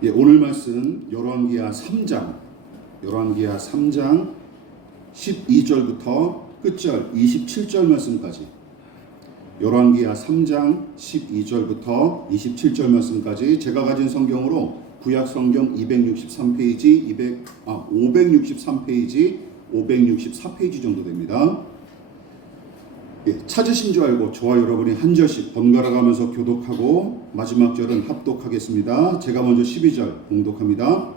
예, 오늘 말씀은 열왕기하 3장 12절부터 끝절 27절 말씀까지, 열왕기하 3장 12절부터 27절 말씀까지 제가 가진 성경으로 구약 성경 563페이지 정도 됩니다. 예, 찾으신 줄 알고 저와 여러분이 한 절씩 번갈아 가면서 교독하고 마지막 절은 합독하겠습니다. 제가 먼저 12절 봉독합니다.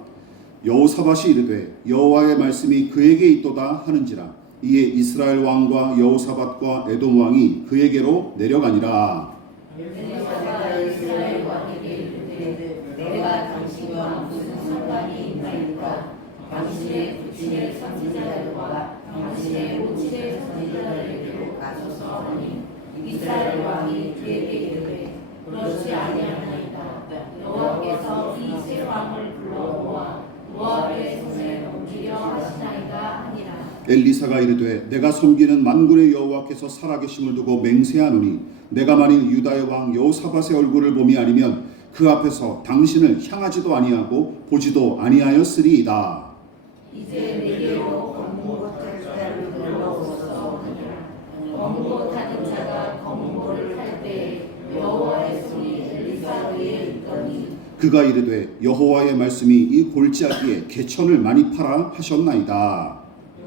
여호사밧이 이르되 여호와의 말씀이 그에게 있도다 하는지라. 이에 이스라엘 왕과 여호사밧과 에돔 왕이 그에게로 내려가니라. 이스라엘 왕에게 이르되 내가 당신과 무슨 상관이 있나이까? 당신의 부친의 선지자들과 당신의 모친의 선지자들에게로 가소서 하니, 이스라엘 왕이 그에게 이르되 그렇지 아니하나이다. 여호와께서 이 세 왕을 불러 모압의 손에 넘기려 하시나이다 하니라. 엘리사가 이르되 내가 섬기는 만군의 여호와께서 살아계심을 두고 맹세하노니, 내가 만일 유다의 왕 여호사밧의 얼굴을 봄이 아니면 그 앞에서 당신을 향하지도 아니하고 보지도 아니하였으리이다. 이제 내게로 검은 못할 자를 불러오소서 하니라. 검은 못하는 자가 검은 못을 할 때에 여호와의 손이 엘리사에게 있더니, 그가 이르되 여호와의 말씀이 이 골짜기에 개천을 많이 팔아 하셨나이다.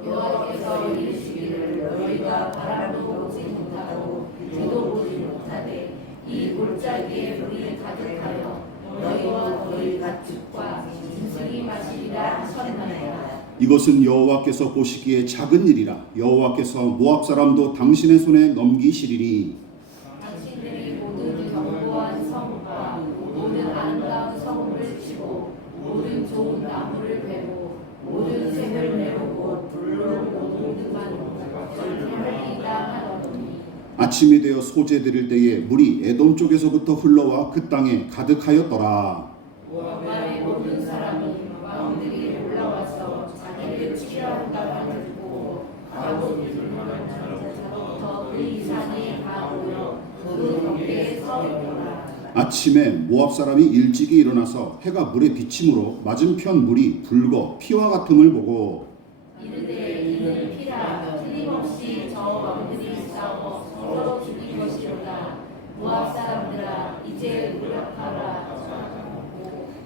여호와께서 이르시기를 너희가 바람도 보지 못하고 비도 보지 못하되 이 골짜기에 물이 가득하여 너희와 너희 가축과 짐승이 마시리라 하셨나이다. 이것은 여호와께서 보시기에 작은 일이라. 여호와께서 모압 사람도 당신의 손에 넘기시리니, 당신들이 모든 견고한 성과 모든 아름다운 성을 치고 모든 좋은 나무를 베고 모든 샘을 내오고 불로 모든 것을 흘리다 하더니, 아침이 되어 소재 드릴 때에 물이 에돔 쪽에서부터 흘러와 그 땅에 가득하였더라. 모압의 모든 사람이 왕들이 올라와서 자기를 치려 한다고 듣고 가고 들만한 자부터 그 이산이 다 모여 그 벽에 서 있더라. 아침에 모압 사람이 일찍이 일어나서 해가 물에 비침으로 맞은편 물이 붉어 피와 같음을 보고, 이르되 이는 피라. 틀림없이 저 왕들이 싸워 서로 죽인 것이로다. 모압 사람들아, 이제 무력하라.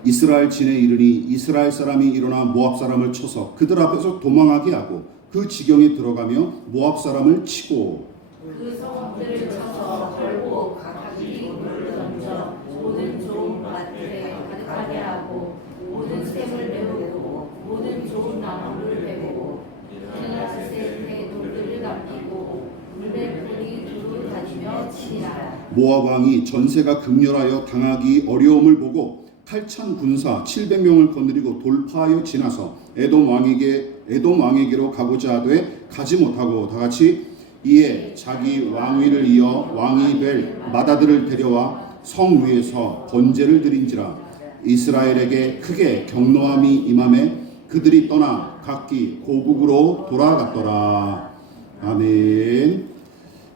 이스라엘 진에 이르니 이스라엘 사람이 일어나 모압 사람을 쳐서 그들 앞에서 도망하게 하고 그 지경에 들어가며 모압 사람을 치고, 그 성읍들을 쳐서 헐고 각기 물을 던져 모든 좋은 밭들에 가득하게 하고 모든 샘을 메우고 모든 좋은 나무를 베고 일어나스의 돌들을 남기고 물배풀이 두루 다니며 치니라. 모압 왕이 전세가 극렬하여 당하기 어려움을 보고 탈찬 군사 700명을 거느리고 돌파하여 지나서 에돔 왕에게로 가고자 하되 가지 못하고 다같이 이에 자기 왕위를 이어 왕이 될 맏아들을 데려와 성 위에서 번제를 드린지라. 이스라엘에게 크게 경노함이 임하매 그들이 떠나 각기 고국으로 돌아갔더라. 아멘.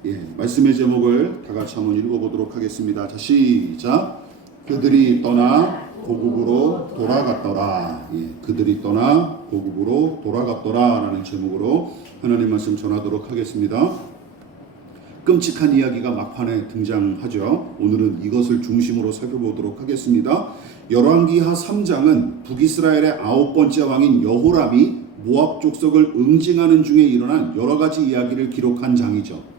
예, 말씀의 제목을 다 같이 한번 읽어보도록 하겠습니다. 자, 시작. 그들이 떠나 고국으로 돌아갔더라. 예, 그들이 떠나 고국으로 돌아갔더라 라는 제목으로 하나님 말씀 전하도록 하겠습니다. 끔찍한 이야기가 막판에 등장하죠. 오늘은 이것을 중심으로 살펴보도록 하겠습니다. 열왕기하 3장은 북이스라엘의 9번째 왕인 여호람이 모압 족속을 응징하는 중에 일어난 여러 가지 이야기를 기록한 장이죠.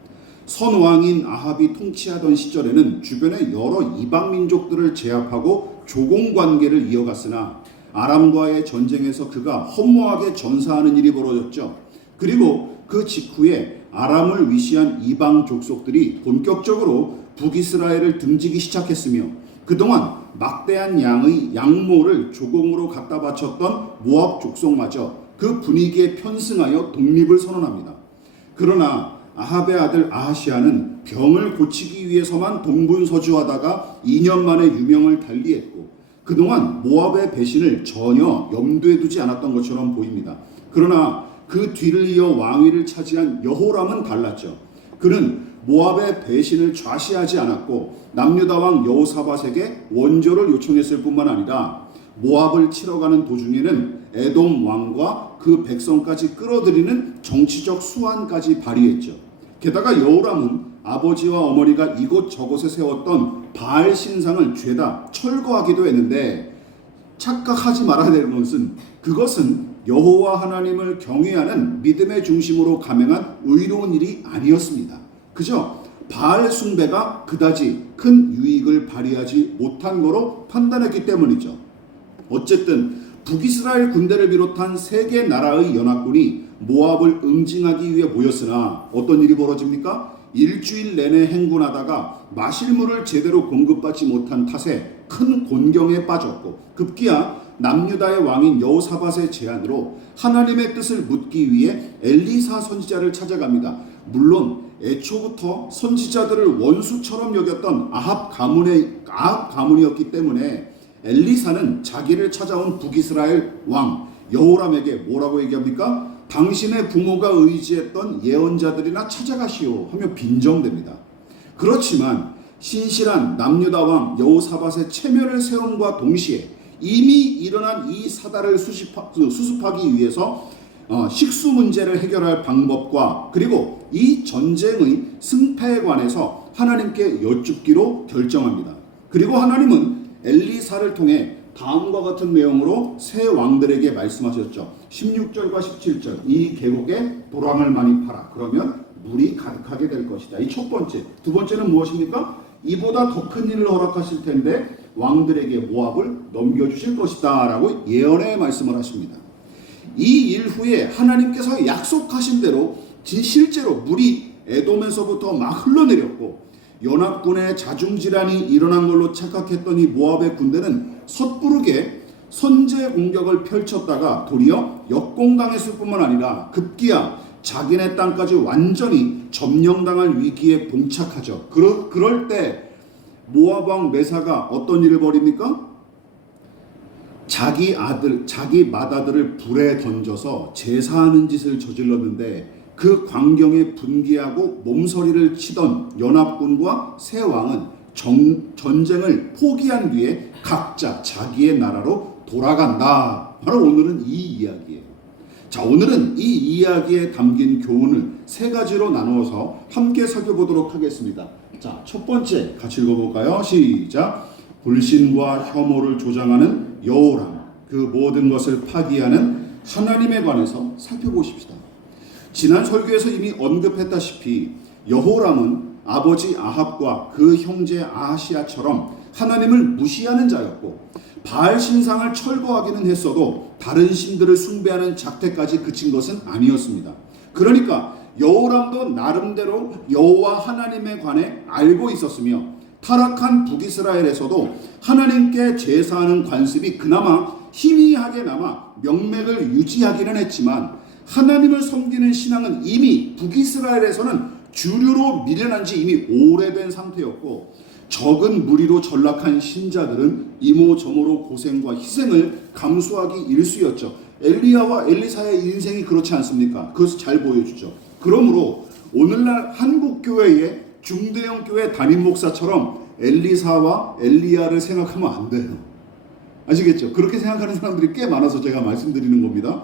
선왕인 아합이 통치하던 시절에는 주변의 여러 이방 민족들을 제압하고 조공 관계를 이어갔으나 아람과의 전쟁에서 그가 허무하게 전사하는 일이 벌어졌죠. 그리고 그 직후에 아람을 위시한 이방 족속들이 본격적으로 북이스라엘을 등지기 시작했으며 그동안 막대한 양의 양모를 조공으로 갖다 바쳤던 모압 족속마저 그 분위기에 편승하여 독립을 선언합니다. 그러나 아합의 아들 아하시아는 병을 고치기 위해서만 동분서주하다가 2년 만에 유명을 달리했고 그동안 모압의 배신을 전혀 염두에 두지 않았던 것처럼 보입니다. 그러나 그 뒤를 이어 왕위를 차지한 여호람은 달랐죠. 그는 모압의 배신을 좌시하지 않았고 남유다 왕 여호사밧에게 원조를 요청했을 뿐만 아니라 모압을 치러 가는 도중에는 에돔 왕과 그 백성까지 끌어들이는 정치적 수완까지 발휘했죠. 게다가 여호람은 아버지와 어머니가 이곳저곳에 세웠던 바알 신상을 죄다 철거하기도 했는데, 착각하지 말아야 되는 것은 그것은 여호와 하나님을 경외하는 믿음의 중심으로 감행한 의로운 일이 아니었습니다. 그저 바알 숭배가 그다지 큰 유익을 발휘하지 못한 거로 판단했기 때문이죠. 어쨌든 북이스라엘 군대를 비롯한 세 개 나라의 연합군이 모압을 응징하기 위해 모였으나 어떤 일이 벌어집니까? 일주일 내내 행군하다가 마실 물을 제대로 공급받지 못한 탓에 큰 곤경에 빠졌고, 급기야 남유다의 왕인 여호사밧의 제안으로 하나님의 뜻을 묻기 위해 엘리사 선지자를 찾아갑니다. 물론 애초부터 선지자들을 원수처럼 여겼던 아합 가문이었기 때문에 엘리사는 자기를 찾아온 북이스라엘 왕 여호람에게 뭐라고 얘기합니까? 당신의 부모가 의지했던 예언자들이나 찾아가시오 하며 빈정됩니다. 그렇지만 신실한 남유다 왕 여호사밧의 체면을 세움과 동시에 이미 일어난 이 사달을 수습하기 위해서 식수 문제를 해결할 방법과 그리고 이 전쟁의 승패에 관해서 하나님께 여쭙기로 결정합니다. 그리고 하나님은 엘리사를 통해 다음과 같은 내용으로 새 왕들에게 말씀하셨죠. 16절과 17절, 이 계곡에 도랑을 많이 파라. 그러면 물이 가득하게 될 것이다. 이 첫 번째. 두 번째는 무엇입니까? 이보다 더 큰 일을 허락하실 텐데 왕들에게 모압을 넘겨주실 것이다 라고 예언의 말씀을 하십니다. 이 일 후에 하나님께서 약속하신 대로 실제로 물이 에돔에서부터 막 흘러내렸고, 연합군의 자중질환이 일어난 걸로 착각했던 이 모압의 군대는 섣부르게 선제 공격을 펼쳤다가 도리어 역공당했을 뿐만 아니라 급기야 자기네 땅까지 완전히 점령당할 위기에 봉착하죠. 그럴 때 모압 왕 메사가 어떤 일을 벌입니까? 자기 맏아들을 불에 던져서 제사하는 짓을 저질렀는데, 그 광경에 분개하고 몸서리를 치던 연합군과 새 왕은 전쟁을 포기한 뒤에 각자 자기의 나라로 돌아간다. 바로 오늘은 이 이야기예요. 자, 오늘은 이 이야기에 담긴 교훈을 세 가지로 나누어서 함께 살펴보도록 하겠습니다. 자, 첫 번째 같이 읽어볼까요? 시작. 불신과 혐오를 조장하는 여호람, 그 모든 것을 파기하는 하나님에 관해서 살펴보십시다. 지난 설교에서 이미 언급했다시피 여호람은 아버지 아합과 그 형제 아하시야처럼 하나님을 무시하는 자였고, 바알 신상을 철거하기는 했어도 다른 신들을 숭배하는 작태까지 그친 것은 아니었습니다. 그러니까 여호람도 나름대로 여호와 하나님에 관해 알고 있었으며, 타락한 북이스라엘에서도 하나님께 제사하는 관습이 그나마 희미하게 남아 명맥을 유지하기는 했지만, 하나님을 섬기는 신앙은 이미 북이스라엘에서는 주류로 밀려난 지 이미 오래된 상태였고, 적은 무리로 전락한 신자들은 이모저모로 고생과 희생을 감수하기 일쑤였죠. 엘리야와 엘리사의 인생이 그렇지 않습니까? 그것을 잘 보여주죠. 그러므로 오늘날 한국교회의 중대형 교회 담임 목사처럼 엘리사와 엘리야를 생각하면 안 돼요. 아시겠죠? 그렇게 생각하는 사람들이 꽤 많아서 제가 말씀드리는 겁니다.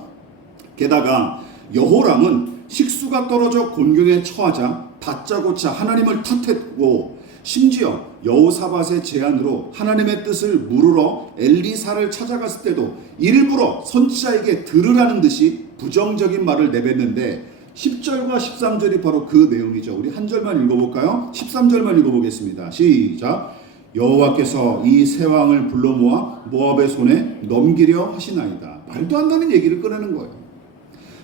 게다가 여호람은 식수가 떨어져 곤경에 처하자 다짜고짜 하나님을 탓했고, 심지어 여호사밧의 제안으로 하나님의 뜻을 물으러 엘리사를 찾아갔을 때도 일부러 선지자에게 들으라는 듯이 부정적인 말을 내뱉는데, 10절과 13절이 바로 그 내용이죠. 우리 한 절만 읽어볼까요? 13절만 읽어보겠습니다. 시작. 여호와께서 이 세 왕을 불러 모아 모압의 손에 넘기려 하시나이다. 말도 안 되는 얘기를 꺼내는 거예요.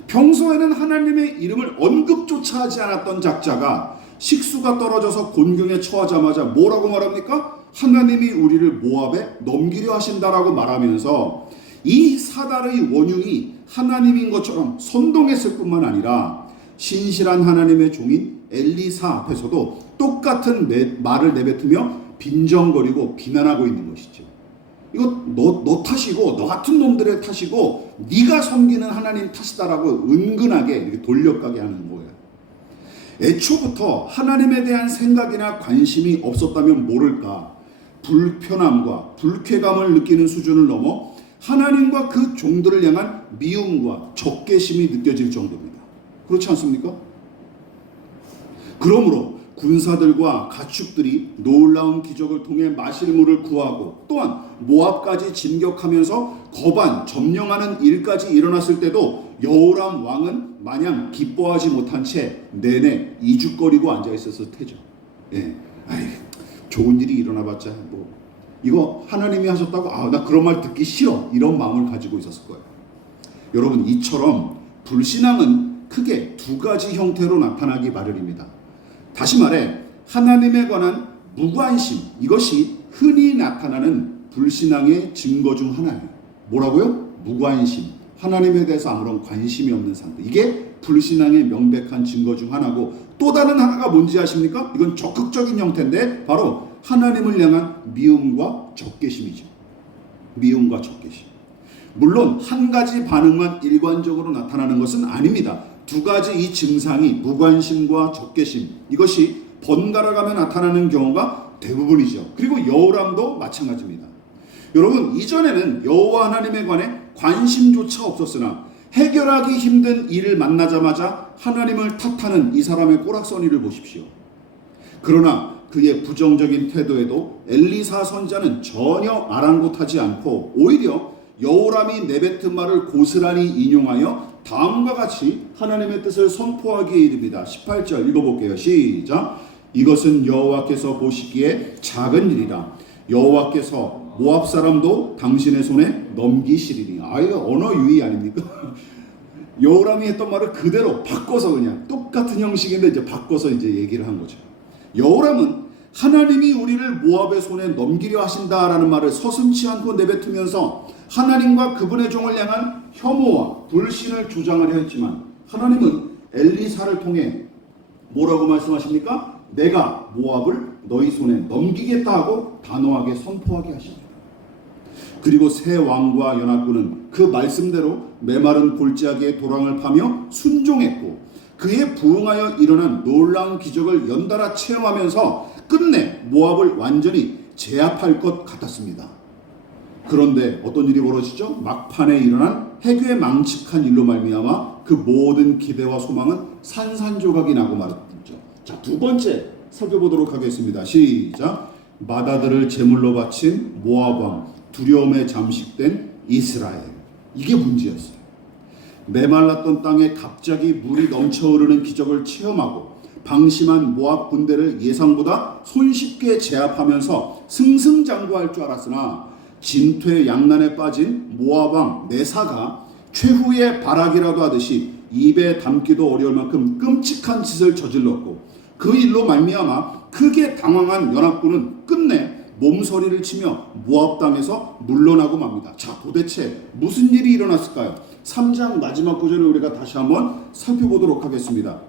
평소에는 하나님의 이름을 언급조차 하지 않았던 작자가 식수가 떨어져서 곤경에 처하자마자 뭐라고 말합니까? 하나님이 우리를 모압에 넘기려 하신다라고 말하면서 이 사달의 원흉이 하나님인 것처럼 선동했을 뿐만 아니라 신실한 하나님의 종인 엘리사 앞에서도 똑같은 말을 내뱉으며 빈정거리고 비난하고 있는 것이죠. 이거 너 탓이고 너 같은 놈들의 탓이고 네가 섬기는 하나님 탓이다라고 은근하게 이렇게 돌려가게 하는 거예요. 애초부터 하나님에 대한 생각이나 관심이 없었다면 모를까, 불편함과 불쾌감을 느끼는 수준을 넘어 하나님과 그 종들을 향한 미움과 적개심이 느껴질 정도입니다. 그렇지 않습니까? 그러므로 군사들과 가축들이 놀라운 기적을 통해 마실 물을 구하고 또한 모압까지 진격하면서 거반 점령하는 일까지 일어났을 때도 여호람 왕은 마냥 기뻐하지 못한 채 내내 이죽거리고 앉아 있었을 테죠. 예, 아이, 좋은 일이 일어나봤자 뭐 이거 하나님이 하셨다고 나 그런 말 듣기 싫어 이런 마음을 가지고 있었을 거예요. 여러분, 이처럼 불신앙은 크게 두 가지 형태로 나타나기 마련입니다. 다시 말해 하나님에 관한 무관심, 이것이 흔히 나타나는 불신앙의 증거 중 하나예요. 뭐라고요? 무관심, 하나님에 대해서 아무런 관심이 없는 상태. 이게 불신앙의 명백한 증거 중 하나고, 또 다른 하나가 뭔지 아십니까? 이건 적극적인 형태인데 바로 하나님을 향한 미움과 적개심이죠. 미움과 적개심. 물론 한 가지 반응만 일관적으로 나타나는 것은 아닙니다. 두 가지 이 증상이 무관심과 적개심, 이것이 번갈아가며 나타나는 경우가 대부분이죠. 그리고 여호람도 마찬가지입니다. 여러분, 이전에는 여호와 하나님에 관해 관심조차 없었으나 해결하기 힘든 일을 만나자마자 하나님을 탓하는 이 사람의 꼬락서니를 보십시오. 그러나 그의 부정적인 태도에도 엘리사 선지자는 전혀 아랑곳하지 않고 오히려 여호람이 내뱉은 말을 고스란히 인용하여 다음과 같이 하나님의 뜻을 선포하기에 이릅니다. 18절 읽어볼게요. 시작. 이것은 여호와께서 보시기에 작은 일이라. 여호와께서 모압 사람도 당신의 손에 넘기시리니. 이거 언어 유희 아닙니까? 여호람이 했던 말을 그대로 바꿔서 그냥 똑같은 형식인데 이제 바꿔서 이제 얘기를 한 거죠. 여호람은 하나님이 우리를 모압의 손에 넘기려 하신다라는 말을 서슴지 않고 내뱉으면서 하나님과 그분의 종을 향한 혐오와 불신을 주장하려 했지만, 하나님은 엘리사를 통해 뭐라고 말씀하십니까? 내가 모압을 너희 손에 넘기겠다 하고 단호하게 선포하게 하십니다. 그리고 새 왕과 연합군은 그 말씀대로 메마른 골짜기에 도랑을 파며 순종했고, 그에 부응하여 일어난 놀라운 기적을 연달아 체험하면서 끝내 모압을 완전히 제압할 것 같았습니다. 그런데 어떤 일이 벌어지죠? 막판에 일어난 해괴 망측한 일로 말미암아 그 모든 기대와 소망은 산산조각이 나고 말았죠. 자, 두 번째 살펴보도록 하겠습니다. 시작. 마다들을 제물로 바친 모압 왕, 두려움에 잠식된 이스라엘. 이게 문제였어요. 메말랐던 땅에 갑자기 물이 넘쳐 흐르는 기적을 체험하고 방심한 모압 군대를 예상보다 손쉽게 제압하면서 승승장구할 줄 알았으나 진퇴양난에 빠진 모압 왕 네사가 최후의 발악이라도 하듯이 입에 담기도 어려울 만큼 끔찍한 짓을 저질렀고, 그 일로 말미암아 크게 당황한 연합군은 끝내 몸서리를 치며 모압 땅에서 물러나고 맙니다. 자, 도대체 무슨 일이 일어났을까요? 3장 마지막 구절을 우리가 다시 한번 살펴보도록 하겠습니다.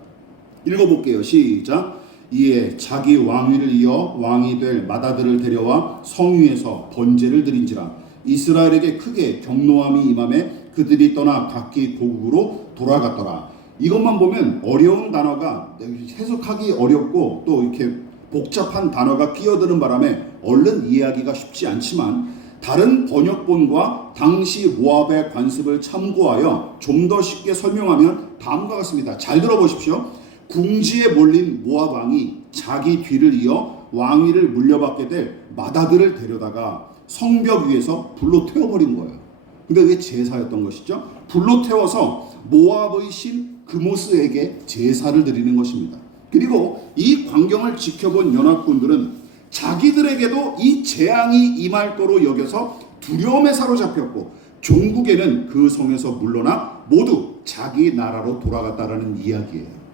읽어볼게요. 시작. 이에 자기 왕위를 이어 왕이 될 마다들을 데려와 성위에서 번제를 드린지라. 이스라엘에게 크게 경노함이 임함에 그들이 떠나 각기 고국으로 돌아갔더라. 이것만 보면 어려운 단어가 해석하기 어렵고 또 이렇게 복잡한 단어가 끼어드는 바람에 얼른 이해하기가 쉽지 않지만, 다른 번역본과 당시 모압의 관습을 참고하여 좀 더 쉽게 설명하면 다음과 같습니다. 잘 들어보십시오. 궁지에 몰린 모압 왕이 자기 뒤를 이어 왕위를 물려받게 될 마다들을 데려다가 성벽 위에서 불로 태워버린 거예요. 근데 왜 제사였던 것이죠? 불로 태워서 모압의 신 그모스에게 제사를 드리는 것입니다. 그리고 이 광경을 지켜본 연합군들은 자기들에게도 이 재앙이 임할 거로 여겨서 두려움에 사로잡혔고, 종국에는 그 성에서 물러나 모두 자기 나라로 돌아갔다라는 이야기예요.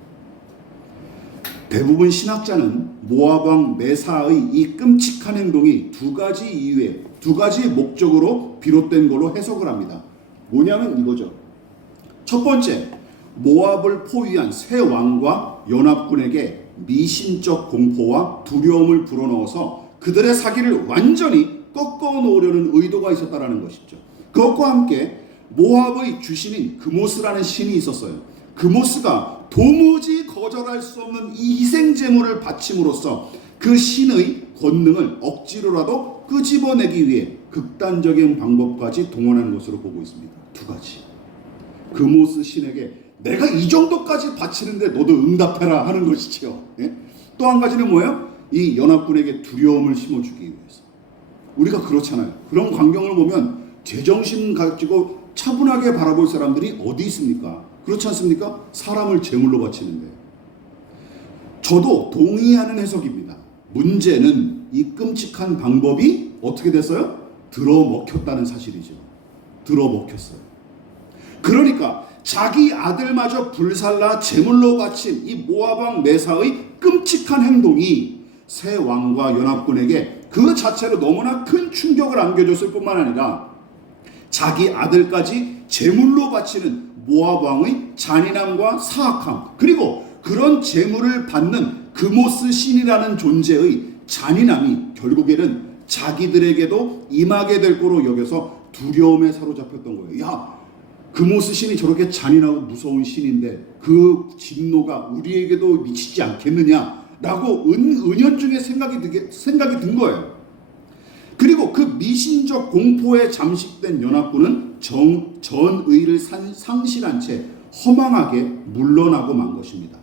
대부분 신학자는 모압 왕 메사의 이 끔찍한 행동이 두 가지 이유에, 두 가지 목적으로 비롯된 걸로 해석을 합니다. 뭐냐면 이거죠. 첫 번째, 모압을 포위한 새 왕과 연합군에게 미신적 공포와 두려움을 불어넣어서 그들의 사기를 완전히 꺾어 놓으려는 의도가 있었다라는 것이죠. 그것과 함께 모압의 주신인 그모스라는 신이 있었어요. 그모스가 도무지 거절할 수 없는 이 희생 제물을 바침으로써 그 신의 권능을 억지로라도 끄집어내기 위해 극단적인 방법까지 동원하는 것으로 보고 있습니다. 두 가지. 그모스 신에게 내가 이 정도까지 바치는데 너도 응답해라 하는 것이지요. 예? 또 한 가지는 뭐예요? 이 연합군에게 두려움을 심어주기 위해서. 우리가 그렇잖아요. 그런 광경을 보면 제정신 가지고 차분하게 바라볼 사람들이 어디 있습니까? 그렇지 않습니까? 사람을 제물로 바치는데. 저도 동의하는 해석입니다. 문제는 이 끔찍한 방법이 어떻게 됐어요? 들어먹혔다는 사실이죠. 들어먹혔어요. 그러니까 자기 아들마저 불살라 제물로 바친 이 모압 왕 메사의 끔찍한 행동이 새 왕과 연합군에게 그 자체로 너무나 큰 충격을 안겨줬을 뿐만 아니라 자기 아들까지 제물로 바치는 모압 왕의 잔인함과 사악함, 그리고 그런 제물을 받는 그모스 신이라는 존재의 잔인함이 결국에는 자기들에게도 임하게 될 거로 여겨서 두려움에 사로잡혔던 거예요. 야, 그모스 신이 저렇게 잔인하고 무서운 신인데 그 진노가 우리에게도 미치지 않겠느냐라고 은연중에 생각이 든 거예요. 그리고 그 미신적 공포에 잠식된 연합군은 전의를 상실한 채 허망하게 물러나고 만 것입니다.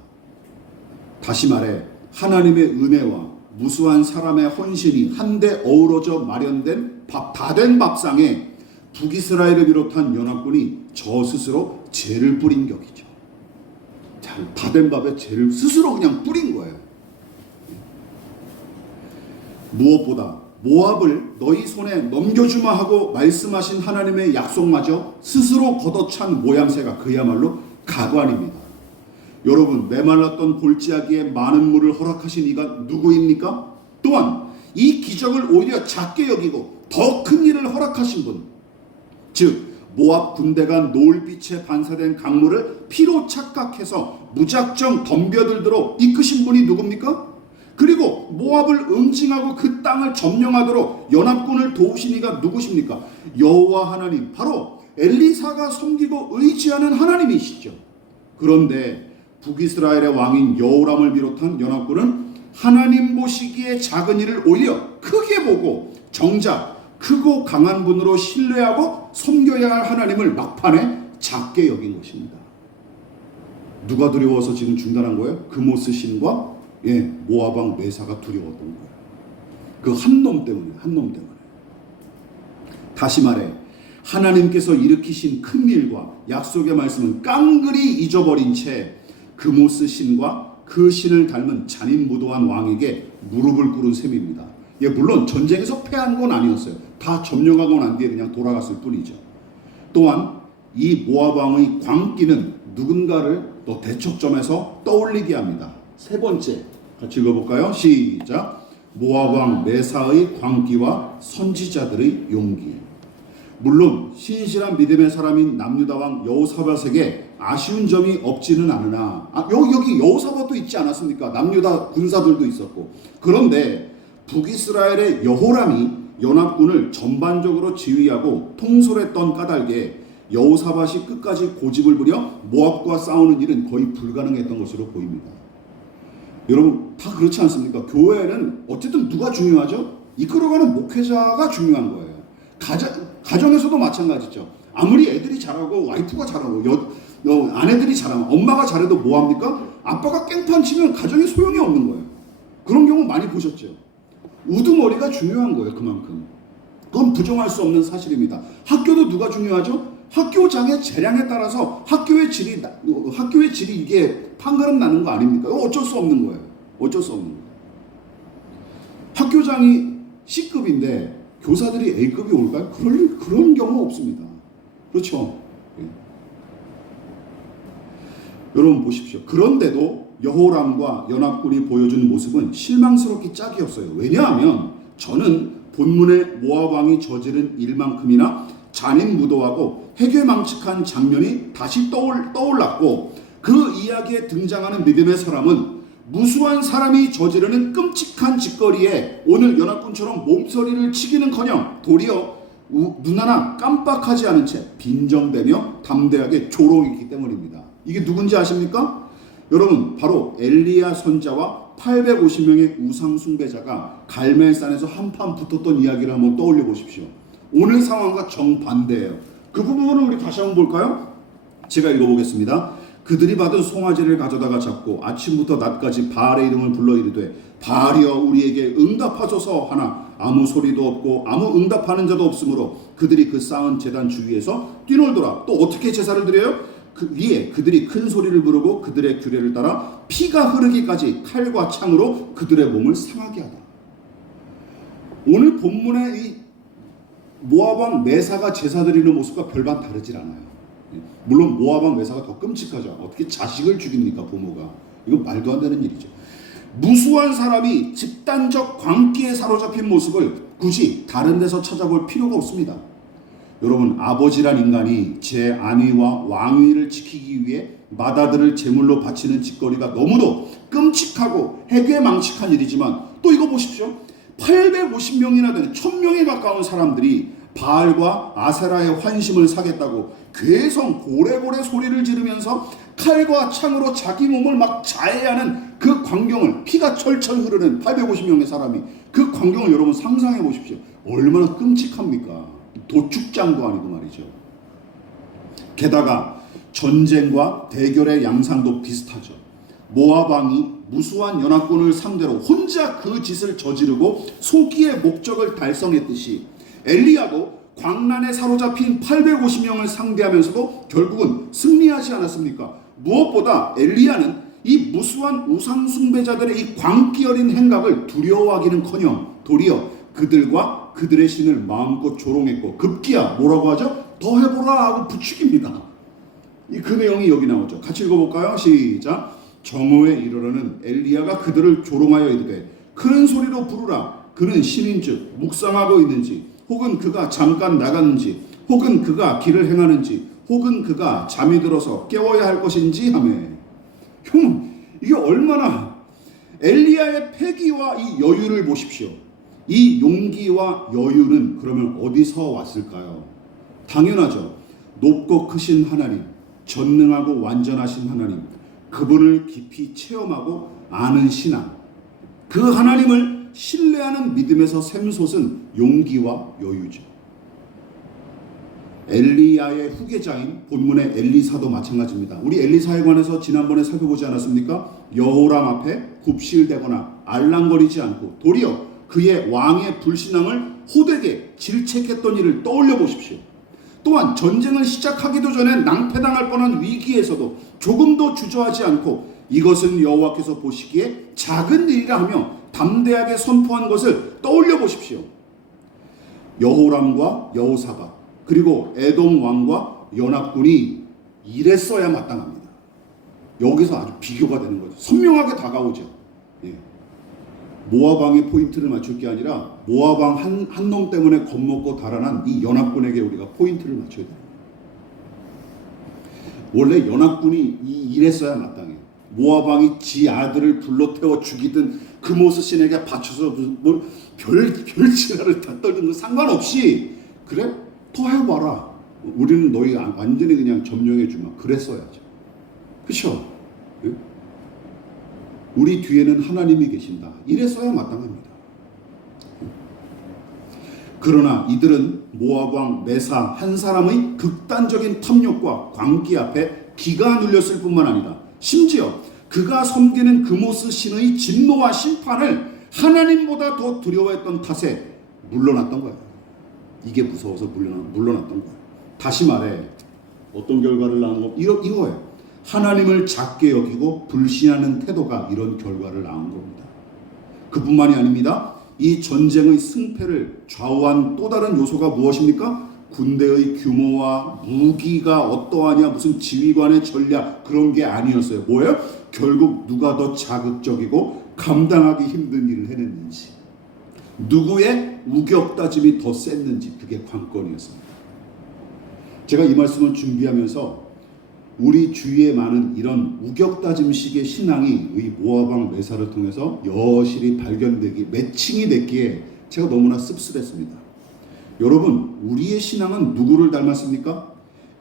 다시 말해 하나님의 은혜와 무수한 사람의 헌신이 한데 어우러져 마련된 다된 밥상에 북이스라엘을 비롯한 연합군이 저 스스로 죄를 뿌린 격이죠. 다된 밥에 죄를 스스로 그냥 뿌린 거예요. 무엇보다 모압을 너희 손에 넘겨주마 하고 말씀하신 하나님의 약속마저 스스로 걷어찬 모양새가 그야말로 가관입니다. 여러분, 메말랐던 골짜기에 많은 물을 허락하신 이가 누구입니까? 또한 이 기적을 오히려 작게 여기고 더 큰 일을 허락하신 분, 즉 모압 군대가 노을빛에 반사된 강물을 피로 착각해서 무작정 덤벼들도록 이끄신 분이 누굽니까? 그리고 모압을 응징하고 그 땅을 점령하도록 연합군을 도우신 이가 누구십니까? 여호와 하나님, 바로 엘리사가 섬기고 의지하는 하나님이시죠. 그런데 북이스라엘의 왕인 여호람을 비롯한 연합군은 하나님 보시기에 작은 일을 오히려 크게 보고 정작 크고 강한 분으로 신뢰하고 섬겨야 할 하나님을 막판에 작게 여긴 것입니다. 누가 두려워서 지금 중단한 거예요? 그모스 신과 모압 왕 메사가 두려웠던 거예요. 그 한 놈 때문에, 한 놈 때문에. 다시 말해 하나님께서 일으키신 큰 일과 약속의 말씀은 깡그리 잊어버린 채 그모스 신과 그 신을 닮은 잔인무도한 왕에게 무릎을 꿇은 셈입니다. 물론 전쟁에서 패한 건 아니었어요. 다 점령하고 난 뒤에 그냥 돌아갔을 뿐이죠. 또한 이 모압 왕의 광기는 누군가를 또 대척점에서 떠올리게 합니다. 세 번째, 같이 읽어볼까요? 시작. 모압 왕 메사의 광기와 선지자들의 용기. 물론 신실한 믿음의 사람인 남유다 왕 여호사밧에게 아쉬운 점이 없지는 않으나 여기 여호사밧도 있지 않았습니까? 남유다 군사들도 있었고. 그런데 북이스라엘의 여호람이 연합군을 전반적으로 지휘하고 통솔했던 까닭에 여호사밧이 끝까지 고집을 부려 모압과 싸우는 일은 거의 불가능했던 것으로 보입니다. 여러분, 다 그렇지 않습니까? 교회는 어쨌든 누가 중요하죠? 이끌어가는 목회자가 중요한 거예요. 가정에서도 마찬가지죠. 아무리 애들이 잘하고 와이프가 잘하고 아내들이 잘하면 엄마가 잘해도 뭐합니까? 아빠가 깽판 치면 가정에 소용이 없는 거예요. 그런 경우 많이 보셨죠. 우두머리가 중요한 거예요. 그만큼. 그건 부정할 수 없는 사실입니다. 학교도 누가 중요하죠? 학교장의 재량에 따라서 학교의 질이 이게 판가름 나는 거 아닙니까? 어쩔 수 없는 거예요. 어쩔 수 없는 거예요. 학교장이 C급인데 교사들이 A급이 올까요? 그런 경우 없습니다. 그렇죠? 예. 여러분 보십시오. 그런데도 여호람과 연합군이 보여준 모습은 실망스럽게 짝이었어요. 왜냐하면 저는 본문의 모압 왕이 저지른 일만큼이나 잔인무도하고 해괴망측한 장면이 다시 떠올랐고, 그 이야기에 등장하는 믿음의 사람은 무수한 사람이 저지르는 끔찍한 짓거리에 오늘 연합군처럼 몸서리를 치기는커녕 도리어 눈 하나 깜빡하지 않은 채 빈정대며 담대하게 조롱했기 때문입니다. 이게 누군지 아십니까? 여러분, 바로 엘리야 선자와 850명의 우상 숭배자가 갈멜산에서 한판 붙었던 이야기를 한번 떠올려 보십시오. 오늘 상황과 정반대예요. 그 부분을 우리 다시 한번 볼까요? 제가 읽어보겠습니다. 그들이 받은 송아지를 가져다가 잡고 아침부터 낮까지 바알의 이름을 불러 이르되 바알이여 우리에게 응답하소서 하나 아무 소리도 없고 아무 응답하는 자도 없으므로 그들이 그 쌓은 제단 주위에서 뛰놀더라. 또 어떻게 제사를 드려요? 그 위에 그들이 큰 소리를 부르고 그들의 규례를 따라 피가 흐르기까지 칼과 창으로 그들의 몸을 상하게 하다. 오늘 본문의 이 모압 왕 메사가 제사 드리는 모습과 별반 다르질 않아요. 물론 모압 왕 메사가 더 끔찍하죠. 어떻게 자식을 죽입니까, 부모가? 이건 말도 안 되는 일이죠. 무수한 사람이 집단적 광기에 사로잡힌 모습을 굳이 다른 데서 찾아볼 필요가 없습니다. 여러분, 아버지란 인간이 제 안위와 왕위를 지키기 위해 맏아들을 제물로 바치는 짓거리가 너무도 끔찍하고 해괴망측한 일이지만 또 이거 보십시오. 850명이나 되는 1000명에 가까운 사람들이 바알과 아세라의 환심을 사겠다고 괴성 고래고래 소리를 지르면서 칼과 창으로 자기 몸을 막 자해하는 그 광경을, 피가 철철 흐르는 850명의 사람이 그 광경을 여러분 상상해 보십시오. 얼마나 끔찍합니까? 도축장도 아니고 말이죠. 게다가 전쟁과 대결의 양상도 비슷하죠. 모압 왕이 무수한 연합군을 상대로 혼자 그 짓을 저지르고 소기의 목적을 달성했듯이 엘리야도 광란에 사로잡힌 850명을 상대하면서도 결국은 승리하지 않았습니까? 무엇보다 엘리야는 이 무수한 우상 숭배자들의 이 광기 어린 행각을 두려워하기는커녕 도리어 그들과 그들의 신을 마음껏 조롱했고 급기야 뭐라고 하죠? 더 해보라 하고 부추깁니다. 그 내용이 여기 나오죠. 같이 읽어볼까요? 시작. 정오에 이르러는 엘리야가 그들을 조롱하여 이르되 큰 소리로 부르라. 그는 신인즉 묵상하고 있는지 혹은 그가 잠깐 나갔는지 혹은 그가 길을 행하는지 혹은 그가 잠이 들어서 깨워야 할 것인지 하며. 형, 이게 얼마나 엘리야의 패기와 이 여유를 보십시오. 이 용기와 여유는 그러면 어디서 왔을까요? 당연하죠. 높고 크신 하나님, 전능하고 완전하신 하나님, 그분을 깊이 체험하고 아는 신앙, 그 하나님을 신뢰하는 믿음에서 샘솟은 용기와 여유죠. 엘리야의 후계자인 본문의 엘리사도 마찬가지입니다. 우리 엘리사에 관해서 지난번에 살펴보지 않았습니까? 여호람 앞에 굽실대거나 알랑거리지 않고 도리어 그의 왕의 불신앙을 호되게 질책했던 일을 떠올려 보십시오. 또한 전쟁을 시작하기도 전에 낭패당할 뻔한 위기에서도 조금도 주저하지 않고 이것은 여호와께서 보시기에 작은 일이라 하며 담대하게 선포한 것을 떠올려 보십시오. 여호람과 여호사밧 그리고 에돔 왕과 연합군이 이랬어야 마땅합니다. 여기서 아주 비교가 되는 거죠. 선명하게 다가오죠. 예. 모압 왕의 포인트를 맞출 게 아니라 모압 왕 한 놈 때문에 겁먹고 달아난 이 연합군에게 우리가 포인트를 맞춰야 됩니다. 원래 연합군이 이랬어야 마땅해요. 모압 왕이 지 아들을 불러 태워 죽이든 그모스 신에게 바쳐서 뭘 별지랄을 다 떨든 거 상관없이 그래? 더 해봐라. 우리는 너희 완전히 그냥 점령해주마. 그랬어야죠. 그렇죠? 네? 우리 뒤에는 하나님이 계신다. 이랬어야 마땅합니다. 그러나 이들은 모압 왕 메사 한 사람의 극단적인 탐욕과 광기 앞에 기가 눌렸을 뿐만 아니라 심지어 그가 섬기는 그모스 신의 진노와 심판을 하나님보다 더 두려워했던 탓에 물러났던 거예요. 이게 무서워서 물러났던 거예요. 다시 말해 어떤 결과를 낳은 거 이거예요. 하나님을 작게 여기고 불신하는 태도가 이런 결과를 낳은 겁니다. 그뿐만이 아닙니다. 이 전쟁의 승패를 좌우한 또 다른 요소가 무엇입니까? 군대의 규모와 무기가 어떠하냐, 무슨 지휘관의 전략 그런 게 아니었어요. 뭐예요? 결국 누가 더 자극적이고 감당하기 힘든 일을 해냈는지, 누구의 우격다짐이 더 셌는지, 그게 관건이었습니다. 제가 이 말씀을 준비하면서 우리 주위에 많은 이런 우격다짐식의 신앙이 이 모압 왕 메사를 통해서 여실히 발견되기, 매칭이 됐기에 제가 너무나 씁쓸했습니다. 여러분, 우리의 신앙은 누구를 닮았습니까?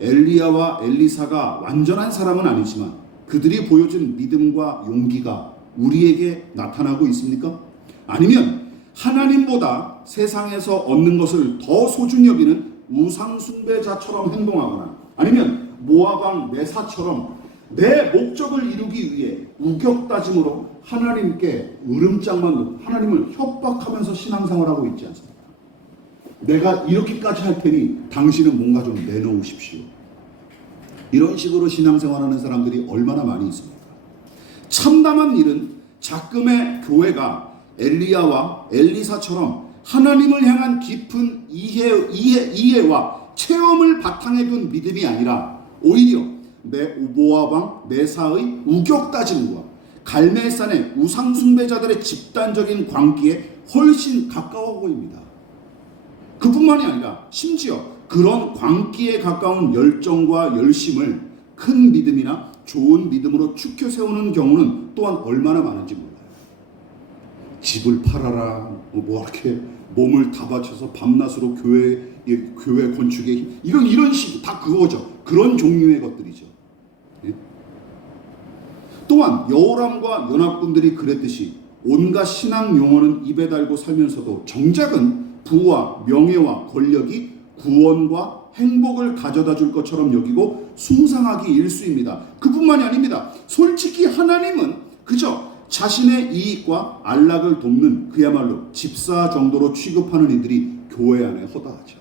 엘리야와 엘리사가 완전한 사람은 아니지만 그들이 보여준 믿음과 용기가 우리에게 나타나고 있습니까? 아니면 하나님보다 세상에서 얻는 것을 더 소중히 여기는 우상 숭배자처럼 행동하거나 아니면 모압 왕 메사처럼 내 목적을 이루기 위해 우격다짐으로 하나님께 으름장만 놓고 하나님을 협박하면서 신앙생활하고 있지 않습니까? 내가 이렇게까지 할 테니 당신은 뭔가 좀 내놓으십시오. 이런 식으로 신앙생활하는 사람들이 얼마나 많이 있습니까? 참담한 일은 작금의 교회가 엘리야와 엘리사처럼 하나님을 향한 깊은 이해와 체험을 바탕에 둔 믿음이 아니라 오히려 모압 왕 메사의 우격다짐과 갈멜산의 우상숭배자들의 집단적인 광기에 훨씬 가까워 보입니다. 그뿐만이 아니라 심지어 그런 광기에 가까운 열정과 열심을 큰 믿음이나 좋은 믿음으로 추켜 세우는 경우는 또한 얼마나 많은지 몰라요. 집을 팔아라, 뭐 이렇게 몸을 다 바쳐서 밤낮으로 교회 건축에 이런 식 다 그거죠. 그런 종류의 것들이죠. 예? 또한 여호람과 연합군들이 그랬듯이 온갖 신앙 용어는 입에 달고 살면서도 정작은 부와 명예와 권력이 구원과 행복을 가져다 줄 것처럼 여기고 숭상하기 일쑤입니다. 그뿐만이 아닙니다. 솔직히 하나님은 그저 자신의 이익과 안락을 돕는 그야말로 집사 정도로 취급하는 이들이 교회 안에 허다하죠.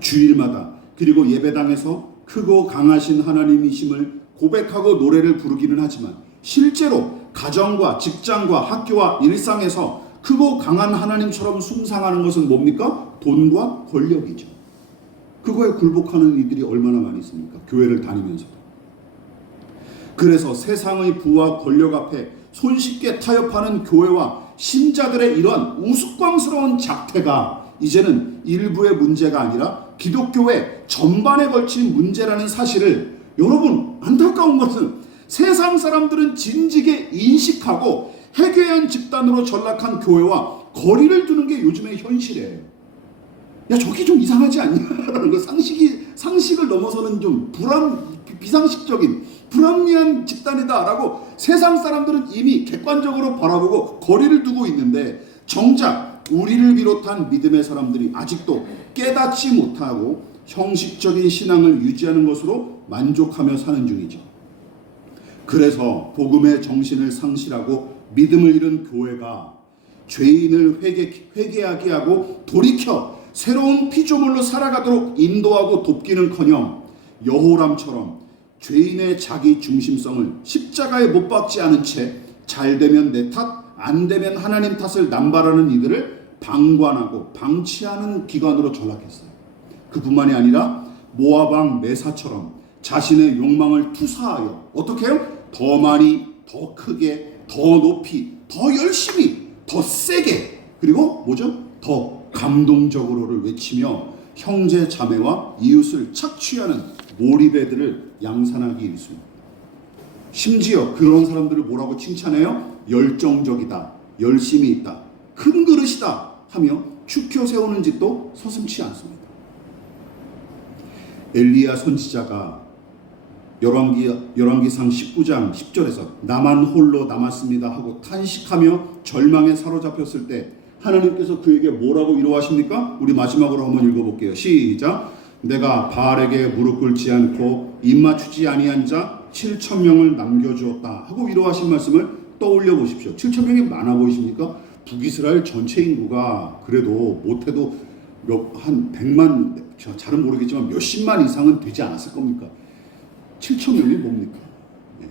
주일마다 그리고 예배당에서 크고 강하신 하나님이심을 고백하고 노래를 부르기는 하지만 실제로 가정과 직장과 학교와 일상에서 크고 강한 하나님처럼 숭상하는 것은 뭡니까? 돈과 권력이죠. 그거에 굴복하는 이들이 얼마나 많이 있습니까? 교회를 다니면서도. 그래서 세상의 부와 권력 앞에 손쉽게 타협하는 교회와 신자들의 이런 우스꽝스러운 작태가 이제는 일부의 문제가 아니라 기독교회 전반에 걸친 문제라는 사실을 여러분 안타까운 것은 세상 사람들은 진지게 인식하고 해괴한 집단으로 전락한 교회와 거리를 두는 게 요즘의 현실이에요. 야 저기 좀 이상하지 않냐라는 거 상식을 넘어서는 좀 비상식적인 불합리한 집단이다라고 세상 사람들은 이미 객관적으로 바라보고 거리를 두고 있는데 정작 우리를 비롯한 믿음의 사람들이 아직도 깨닫지 못하고 형식적인 신앙을 유지하는 것으로 만족하며 사는 중이죠. 그래서 복음의 정신을 상실하고 믿음을 잃은 교회가 죄인을 회개하게 하고 돌이켜 새로운 피조물로 살아가도록 인도하고 돕기는커녕 여호람처럼 죄인의 자기 중심성을 십자가에 못 박지 않은 채 잘되면 내 탓, 안 되면 하나님 탓을 남발하는 이들을 방관하고 방치하는 기관으로 전락했어요. 그뿐만이 아니라 모압 왕 메사처럼 자신의 욕망을 투사하여 어떻게 해요? 더 많이, 더 크게, 더 높이, 더 열심히, 더 세게 그리고 뭐죠? 더 감동적으로를 외치며 형제 자매와 이웃을 착취하는 몰입애들을 양산하기 일쑤입니다. 심지어 그런 사람들을 뭐라고 칭찬해요? 열정적이다, 열심이 있다, 큰 그릇이다 하며 추켜 세우는 짓도 서슴지 않습니다. 엘리야 선지자가 열왕기상 19장 10절에서 나만 홀로 남았습니다 하고 탄식하며 절망에 사로잡혔을 때 하나님께서 그에게 뭐라고 위로하십니까? 우리 마지막으로 한번 읽어볼게요. 시작. 내가 바알에게 무릎 꿇지 않고 입 맞추지 아니한 자 7,000명을 남겨주었다 하고 위로하신 말씀을 떠올려 보십시오. 7,000명이 많아 보이십니까? 북이스라엘 전체 인구가 그래도 못해도 한 100만, 잘은 모르겠지만 몇십만 이상은 되지 않았을 겁니까? 7,000명이 뭡니까? 네.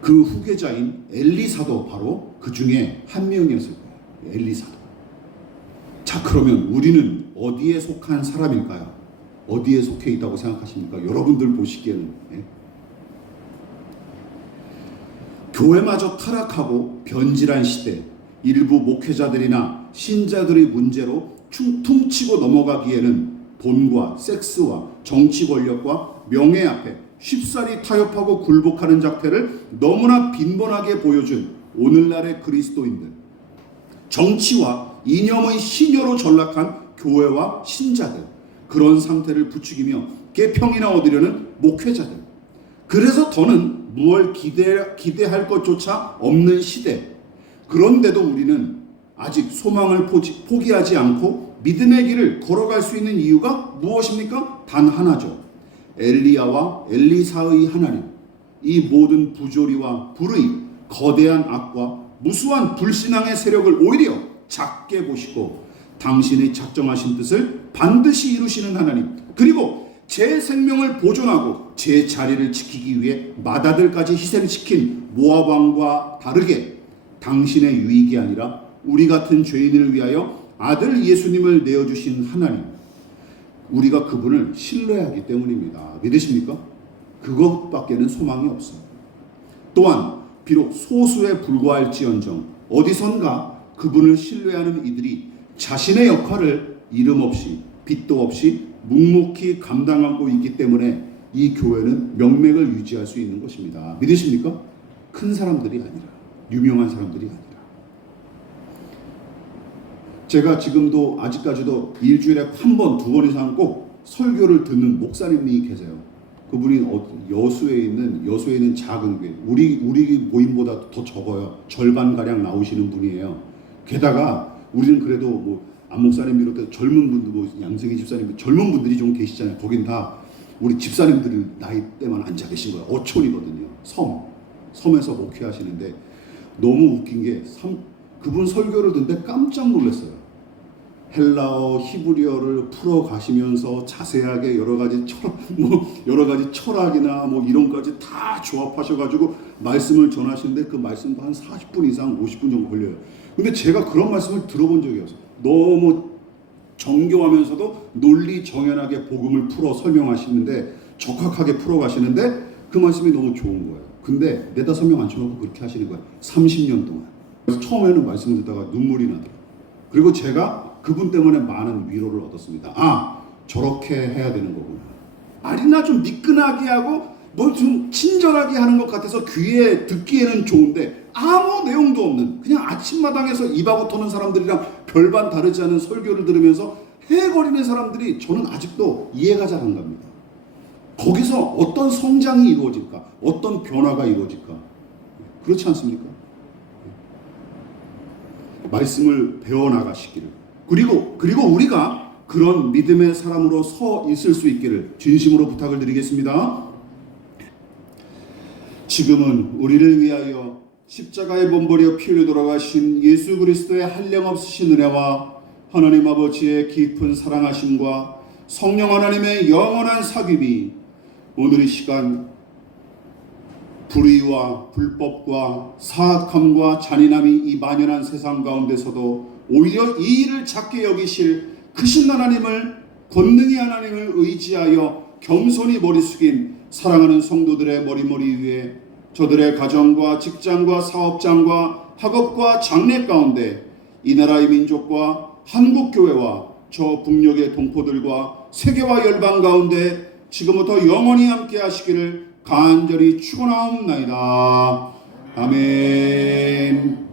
그 후계자인 엘리사도 바로 그 중에 한 명이었을 거예요. 엘리사도. 자, 그러면 우리는 어디에 속한 사람일까요? 어디에 속해 있다고 생각하십니까? 여러분들 보시기에는. 네. 교회마저 타락하고 변질한 시대, 일부 목회자들이나 신자들의 문제로 퉁치고 넘어가기에는 돈과 섹스와 정치 권력과 명예 앞에 쉽사리 타협하고 굴복하는 작태를 너무나 빈번하게 보여준 오늘날의 그리스도인들, 정치와 이념의 신여로 전락한 교회와 신자들, 그런 상태를 부추기며 개평이나 얻으려는 목회자들. 그래서 더는 무얼 기대할 것조차 없는 시대. 그런데도 우리는 아직 소망을 포기하지 않고 믿음의 길을 걸어갈 수 있는 이유가 무엇입니까? 단 하나죠. 엘리야와 엘리사의 하나님. 이 모든 부조리와 불의, 거대한 악과 무수한 불신앙의 세력을 오히려 작게 보시고 당신의 작정하신 뜻을 반드시 이루시는 하나님, 그리고 제 생명을 보존하고 제 자리를 지키기 위해 맏아들까지 희생시킨 모압 왕과 다르게 당신의 유익이 아니라 우리 같은 죄인을 위하여 아들 예수님을 내어주신 하나님, 우리가 그분을 신뢰하기 때문입니다. 믿으십니까? 그것밖에는 소망이 없습니다. 또한 비록 소수에 불과할지언정 어디선가 그분을 신뢰하는 이들이 자신의 역할을 이름 없이 빚도 없이 묵묵히 감당하고 있기 때문에 이 교회는 명맥을 유지할 수 있는 것입니다. 믿으십니까? 큰 사람들이 아니라, 유명한 사람들이 아니라. 제가 지금도 아직까지도 일주일에 한 번, 두 번 이상 꼭 설교를 듣는 목사님이 계세요. 그분이 여수에 있는 작은 교회, 우리 모임보다 더 적어요. 절반 가량 나오시는 분이에요. 게다가 우리는 그래도 뭐 안 목사님 비롯해 젊은 분들, 뭐 양승희 집사님, 젊은 분들이 좀 계시잖아요. 거긴 다 우리 집사님들 나이대만 앉아 계신 거예요. 어촌이거든요. 섬에서 목회하시는데 너무 웃긴 게 그분 설교를 듣는데 깜짝 놀랐어요. 헬라어, 히브리어를 풀어 가시면서 자세하게 여러 가지 철학이나 뭐 이론까지 다 조합하셔가지고 말씀을 전하시는데 그 말씀도 한 40분 이상 50분 정도 걸려요. 근데 제가 그런 말씀을 들어본 적이 없어요. 너무 정교하면서도 논리 정연하게 복음을 풀어 설명하시는데, 적확하게 풀어 가시는데 그 말씀이 너무 좋은 거예요. 근데 내다 설명 안 쳐놓고 그렇게 하시는 거예요. 30년 동안. 그래서 처음에는 말씀을 듣다가 눈물이 나더라고요. 그리고 제가 그분 때문에 많은 위로를 얻었습니다. 아, 저렇게 해야 되는 거구나. 말이나 좀 미끈하게 하고 뭐 좀 친절하게 하는 것 같아서 귀에 듣기에는 좋은데 아무 내용도 없는, 그냥 아침마당에서 입하고 터는 사람들이랑 별반 다르지 않은 설교를 들으면서 헤거리는 사람들이 저는 아직도 이해가 잘 안 갑니다. 거기서 어떤 성장이 이루어질까? 어떤 변화가 이루어질까? 그렇지 않습니까? 말씀을 배워나가시기를, 그리고 우리가 그런 믿음의 사람으로 서 있을 수 있기를 진심으로 부탁을 드리겠습니다. 지금은 우리를 위하여 십자가에 몸버려 피 흘려 돌아가신 예수 그리스도의 한량없으신 은혜와 하나님 아버지의 깊은 사랑하심과 성령 하나님의 영원한 사귐이 오늘 이 시간 불의와 불법과 사악함과 잔인함이 이 만연한 세상 가운데서도 오히려 이 일을 작게 여기실 크신 하나님을, 권능의 하나님을 의지하여 겸손히 머리 숙인 사랑하는 성도들의 머리 위에 저들의 가정과 직장과 사업장과 학업과 장래 가운데 이 나라의 민족과 한국교회와 저 북녘의 동포들과 세계와 열방 가운데 지금부터 영원히 함께 하시기를 간절히 축원하옵나이다. 아멘.